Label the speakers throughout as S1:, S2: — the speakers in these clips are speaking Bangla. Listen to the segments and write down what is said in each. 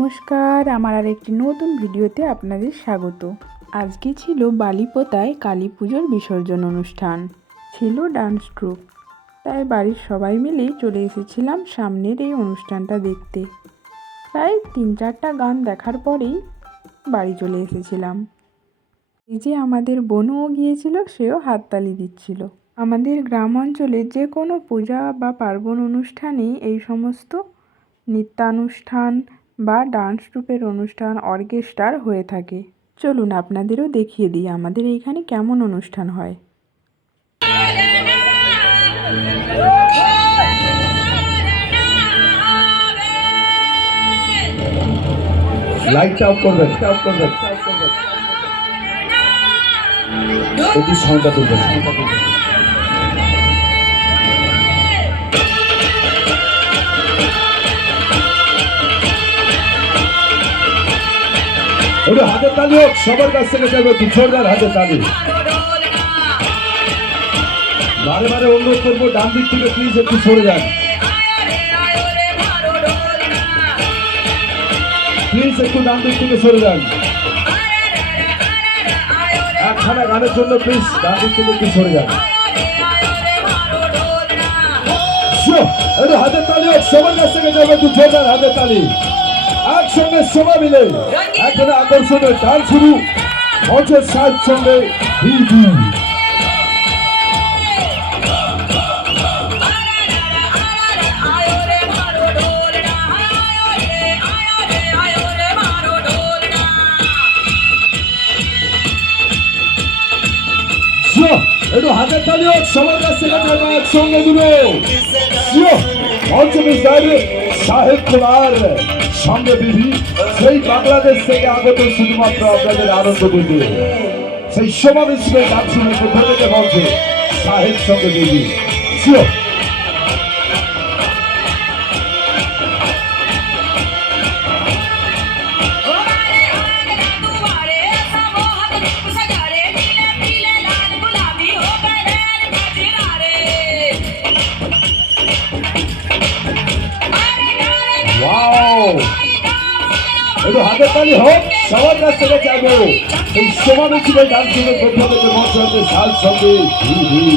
S1: নমস্কার, আমার আর একটি নতুন ভিডিওতে আপনাদের স্বাগত। আজকে ছিল বালিপোতায় কালী পুজোর বিসর্জন অনুষ্ঠান, ছিল ডান্স ট্রুপ তাই বাড়ির সবাই মিলেই চলে এসেছিলাম সামনের এই অনুষ্ঠানটা দেখতে। প্রায় তিন চারটা গান দেখার পরেই বাড়ি চলে এসেছিলাম। এই যে আমাদের বনুও গিয়েছিল, সেও হাততালি দিচ্ছিল। আমাদের গ্রাম অঞ্চলে যে কোনো পূজা বা পার্বণ অনুষ্ঠানেই এই সমস্ত নৃত্যানুষ্ঠান বা ডান্স ট্রুপের অনুষ্ঠান অর্কেস্ট্রার হয়ে থাকে। চলুন আপনাদেরও দেখিয়ে দিই আমাদের এইখানে কেমন অনুষ্ঠান হয়।
S2: লাইটটা অফ করবেন অফ করবেন একটু সাউন্ডটা তুলবেন একটু হাতের তালি হোক, সবার কাছ থেকে একটু জোরদার হাতের তালি। বারে বারে অনুরোধ করব, ডান দিক থেকে প্লিজ একটু সরে যান। প্লিজ একটু ডান দিক থেকে সরে যান। একখানা গানের জন্য প্লিজ ডান দিক থেকে একটু সরে যান। একটু তালি হোক, সবার কাছ থেকে যাবে একটু জোরদার হাতের তালি। একসঙ্গে সবাই মিলে এখানে আকর্ষণের গান শুরু। মঞ্চের সাহেব সঙ্গে ভিড় একটু হাতের তালি হোক সবার কাছ থেকে একসঙ্গে শিও, মঞ্চে দাঁড়িয়ে সাহেব কোলার। সঙ্গে বিধি সেই বাংলাদেশ থেকে আগত শুধুমাত্র আপনাদের আনন্দ করবে সেই সমাবেশে গান শুনে কোথা থেকে বলছে সাহেব সঙ্গে বিধি শিও একটু হাতের তালি হোক সবার কাছ থেকে চাইবো এই সমাবেশে গান শুনে কোথা থেকে বলছে হচ্ছে সাহেব সঙ্গে বিধি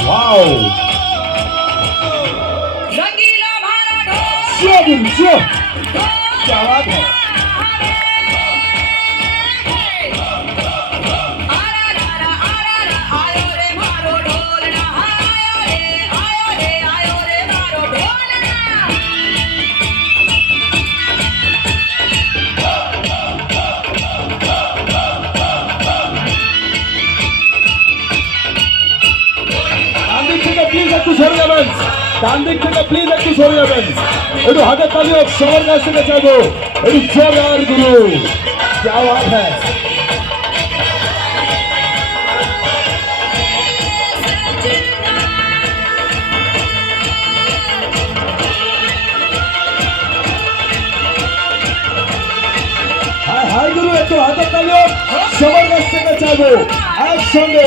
S2: ওয়াও শিও বিধি শিও क्या बात है প্লিজ একটু সরে যাবেন ডান দিক থেকে প্লিজ একটু সরে যাবেন একটু হাতের তালি হোক সবার কাছ থেকে চাইবো একটু জোরদার গুরু क्या बात है হাই হাই গুরু একটু হাতের তালি হোক সবার কাছ থেকে চাইবো একসঙ্গে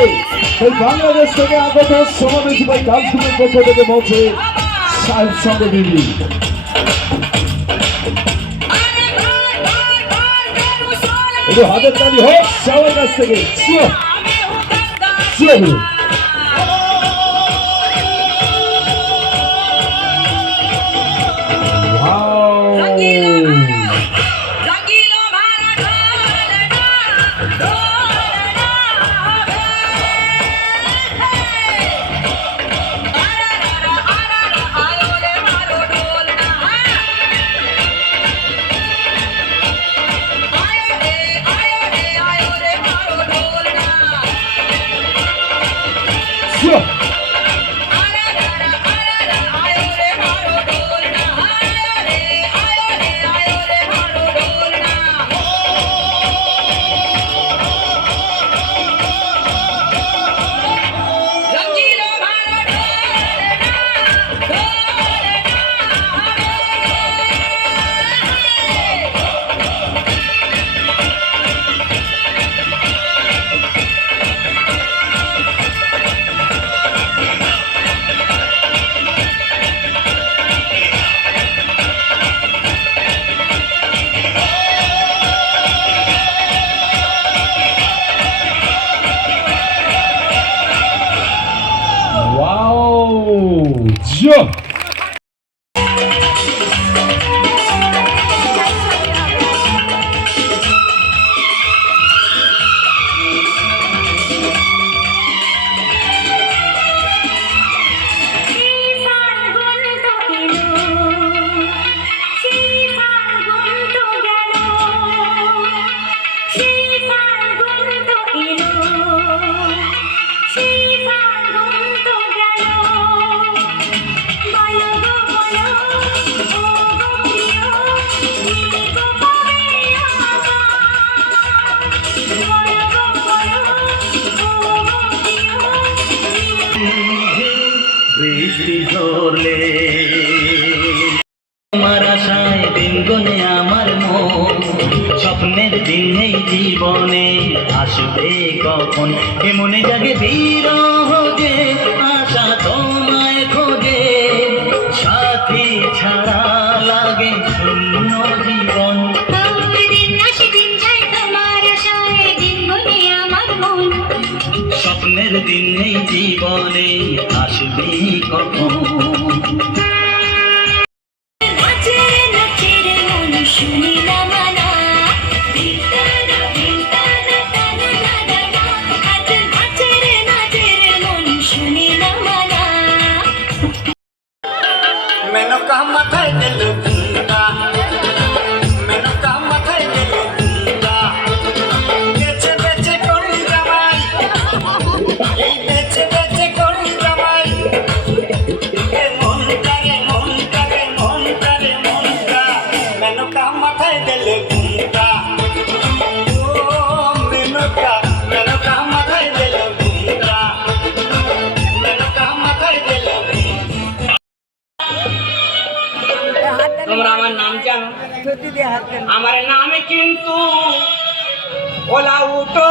S2: সেই বাংলাদেশ থেকে আগত সমাবেশী ভাই গান পক্ষ থেকে বলছে, সাহেব সঙ্গে দিদি একটু হাতের তালি হোক, সবার কাছ থেকে।
S3: Gidiyor. স্বপ্নের দিন জীবনে আসবে কখন? এ মনে জাগে বিরহ যে আশা তোমায় খোঁজে? সাথী ছাড়া লাগে শূন্য জীবন। স্বপ্নের দিন জীবনে আসবে কখন?
S4: আমার নামে কিন্তু ওলা উঠো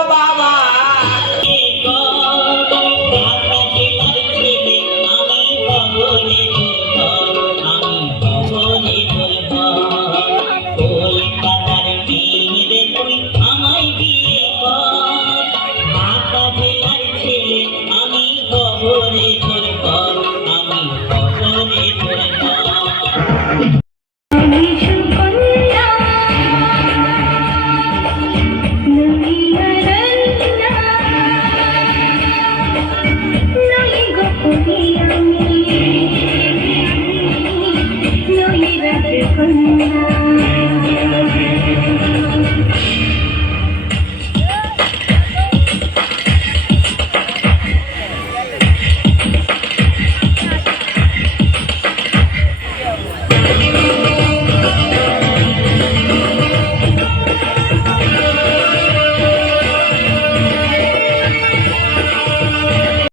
S4: Thank you.